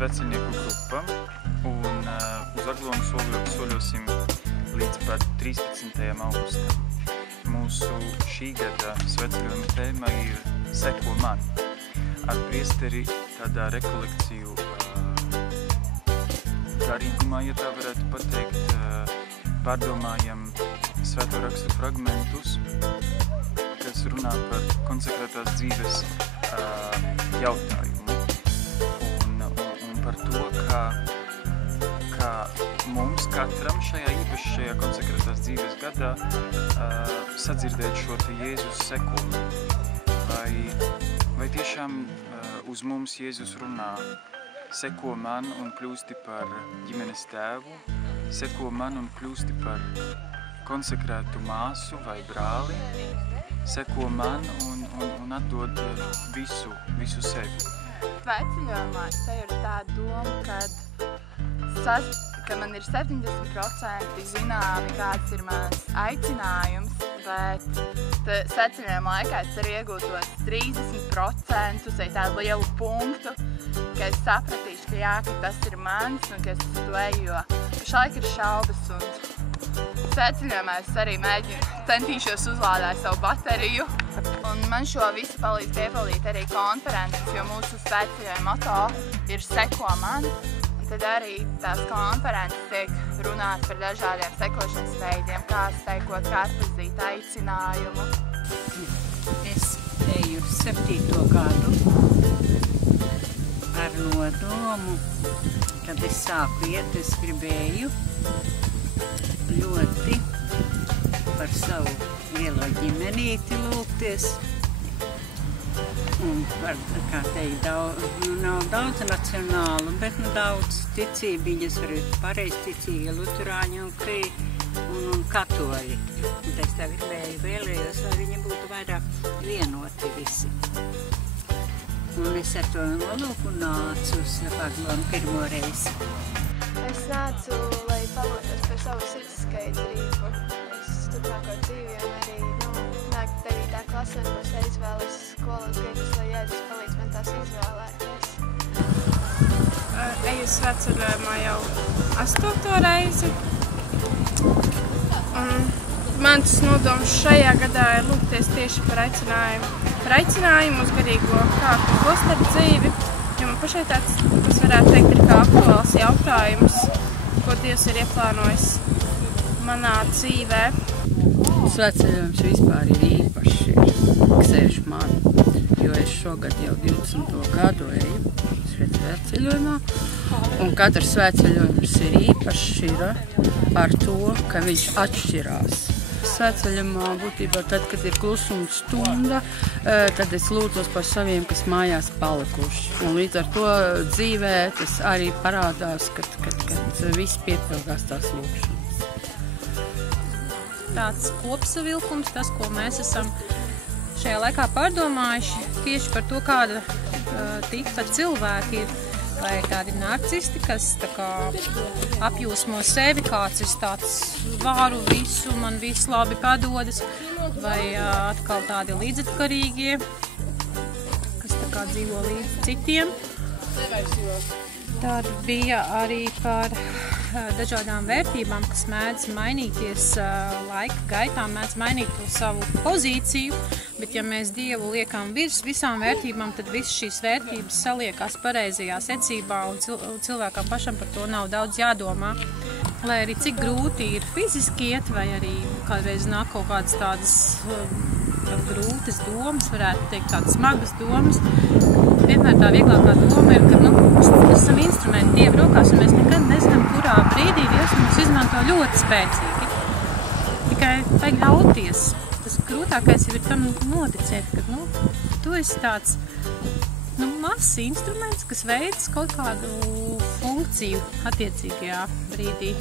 sveceļnieku grupa, un uz Aglonu soļosim līdz pat 13. augustam. Mūsu šī gada sveceļojuma tēma ir Seko man. Ar priesteri tādā rekolekciju garīgumā, ja tā varētu pateikt, pārdomājam svēto rakstu fragmentus, kas runā par konsekrētās dzīves jautājumu un par to, kā mums katram šajā konsekrētās dzīves gadā sadzirdēt šo te Jēzus sekumu. Vai tiešām uz mums Jēzus runā: seko man un kļūsti par ģimenes tēvu, seko man un kļūsti par konsekrētu māsu vai brāli, seko man un atdod visu sevi. Sveceļojumā te ir tā doma, ka man ir 70% zināmi, kāds ir mans aicinājums, bet sveceļojuma laikā es varu iegūt tos 30% vai tādu lielu punktu, ka es sapratīšu, ka jā, ka tas ir mans un ka es uz to eju, jo pašlaik ir šaubas, un sveceļojumā es arī centīšos uzlādēt savu bateriju. Un man šo visu palīdz piepildīt arī konferences, jo mūsu sveceļojuma moto ir Seko man. Un tad arī tās konferences tiek runāts par dažādiem sekošanas veidiem, kā sekot, kā atpazīt aicinājumu. Es eju 7. gadu ar nodomu, kad es sāku iet, es gribēju ļoti par savu lielo ģimenīti lūgties. Un var, kā teikt, nav daudz nacionālu, bet daudz ticībiņas, var būt pareizticīgi, luterāņi un katoļi. Un es tā vēlējos, lai viņi būtu vairāk vienoti visi. Un es ar to nolūku nācu uz Aglonu pirmo reizi. Es nācu, lai palūktos par savu sirdsskaidrību. Es turpmāko dzīvi un arī nāk 9. klasē, un būs izvēles skolas gribas, lai Jēzus palīdz man tās izvēlēties. Eju sveceļojumā jau 8. reizi. Mans nodoms šajā gadā ir lūgties tieši par aicinājumu uz garīgo kārtu un klosteru dzīvi, jo man pašai tas varētu teikt ir kā aktuāls jautājums, ko Dievs ir ieplānojis manā dzīvē. Sveceļojums vispār ir īpaši, sēž man, jo es šogad jau 20. gadu eju sveceļojumā, un katrs sveceļojums ir īpašs ar to, ka viņš atšķirās. Sveceļojumā būtībā tad, kad ir klusuma stunda, tad es lūdzos par saviem, kas mājās palikuši. Un līdz ar to dzīvē tas arī parādās, kad viss piepildās tās lūkšanas. Tāds kopsavilkums, tas, ko mēs esam šajā laikā pārdomājuši, tieši par to, kāda tipa cilvēki ir. Vai tādi narcisti, kas tā kā apjūsmo sevi, kāds ir tāds varu visu, man viss labi padodas, vai atkal tādi līdzatkarīgie, kas tā kā dzīvo līdz citiem. Tad bija arī par dažādām vērtībām, kas mēdz mainīties laika gaitā, mēdz mainīt to savu pozīciju, bet ja mēs Dievu liekam virs visām vērtībām, tad visas šīs vērtības saliekās pareizajā secībā, un cilvēkam pašam par to nav daudz jādomā. Lai arī cik grūti ir fiziski iet, vai arī kādreiz nāk kaut kādas tādas grūtas domas, varētu teikt tādas smagas domas, vienmēr tā vieglākā doma ir, ka mēs esam instrumenti Dieva rokās, un mēs nekad nezinām, kurā brīdī Dievs mums izmanto ļoti spēcīgi. Tikai vajag ļauties. Tas grūtākais jau ir tam noticēt, ka tu esi tāds mazs instruments, kas veic kaut kādu funkciju attiecīgajā brīdī.